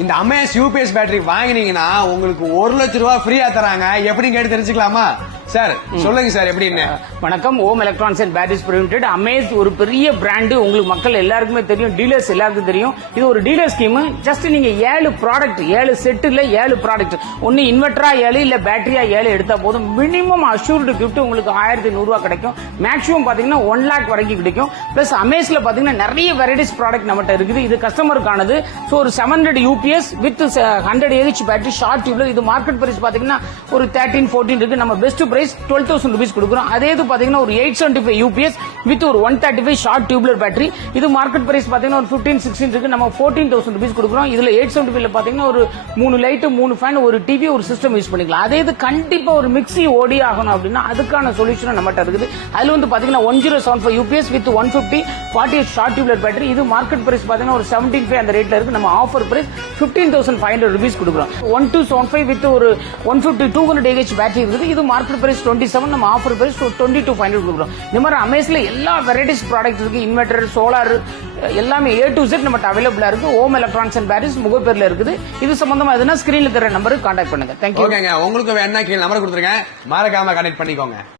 இந்த Amaze UPS battery வாங்கினீங்கன்னா உங்களுக்கு 1 லட்சம் ரூபாய் ஃப்ரீயா தராங்க. எப்படின்னு கேட்டு தெரிஞ்சுக்கலாமா சார்? சொல்லுங்க சார் எப்படின்னு. வணக்கம். Om electronics and batteries private. Amaze ஒரு பெரிய பிராண்ட், உங்களுக்கு மக்கள் எல்லாருக்குமே தெரியும், டீலர்ஸ் எல்லாருக்கும் தெரியும். இது ஒரு டீலர் ஸ்கீம். ஜஸ்ட் நீங்க 7 ப்ராடக்ட், 7 செட்டுல 7 ப்ராடக்ட், ஒன்னு இன்வெர்டரா 7 இல்ல பேட்டரியா 7 எடுத்தா போதும். மினிமம் அஷ்யூர்டு கிஃப்ட் உங்களுக்கு 1100 ரூபாய் கிடைக்கும். மேக்ஸிமம் பாத்தீங்கன்னா 1 லாக் வரைக்கும் கிடைக்கும். பிளஸ் அமேஸ்ல பாத்தீங்கன்னா நிறைய வெரைட்டிஸ் ப்ராடக்ட் நம்மகிட்ட இருக்குது. இது கஸ்டமருக்கானது. ஸோ ஒரு 700 UPS with 100 AH battery short டியூப்ல. இது மார்க்கெட் பிரைஸ் பாத்தீங்கன்னா ஒரு 13-14 இருக்கு. நம்ம பெஸ்ட் பிரைஸ் 12,000 rupees கொடுக்குறோம். அதே இது பாத்தீங்கன்னா ஒரு 875 UPS வித் ஒரு 135 ஷார்ட் டியூப்லர் பேட்டரி. இது மார்க்கெட் பிரைஸ் பாத்தீங்கன்னா ஒரு 15-16 இருக்கு. நம்ம 14,000 rupees கொடுக்குறோம். இதுல 875 ல பாத்தீங்கன்னா ஒரு 3 லைட், 3 ஃபேன், ஒரு டிவி, ஒரு சிஸ்டம் யூஸ் பண்ணிக்கலாம். அதே இது கண்டிப்பா ஒரு மிக்ஸி ஓடி ஆகணும் அப்படின்னா அதுக்கான சொல்யூஷன் நம்மகிட்ட இருக்குது. அதுல வந்து பாத்தீங்கன்னா 1075 UPS with 150 48 short tubular battery. இது மார்க்கெட் பிரைஸ் பாத்தீங்கன்னா ஒரு 17,500 அந்த ரேட்ல இருக்கு. நம்ம ஆஃபர் பிரைஸ் 15,500 rupees கொடுக்குறோம். 1275 வித் ஒரு 150 200 AH பேட்டரி இருக்குது. இது மார்க்கெட் பிரைஸ் 27, நம்ம ஆஃபர் பிரைஸ் 22,500 கொடுக்குறோம். இந்த மாதிரி அமேஸ்ல எல்லா வெரைட்டிஸ் ப்ராடக்ட் இருக்கு. இன்வெர்டர், சோலார், எல்லாமே A to Z நம்மகிட்ட அவைலபிளா இருக்கு. ஓம் எலக்ட்ரானிக்ஸ் அண்ட் பேட்டரிஸ் முகப்பேர்ல இருக்குது. இது சம்பந்தமா எதுனா ஸ்கிரீன்ல தர நம்பருக்கு கான்டாக்ட் பண்ணுங்க. தேங்க்யூ. ஓகேங்க, உங்களுக்கு வேணா கீழே நம்பர் கொடுத்துருங்க, மறக்காம கனெக்ட் பண்ணிக்கோங்க.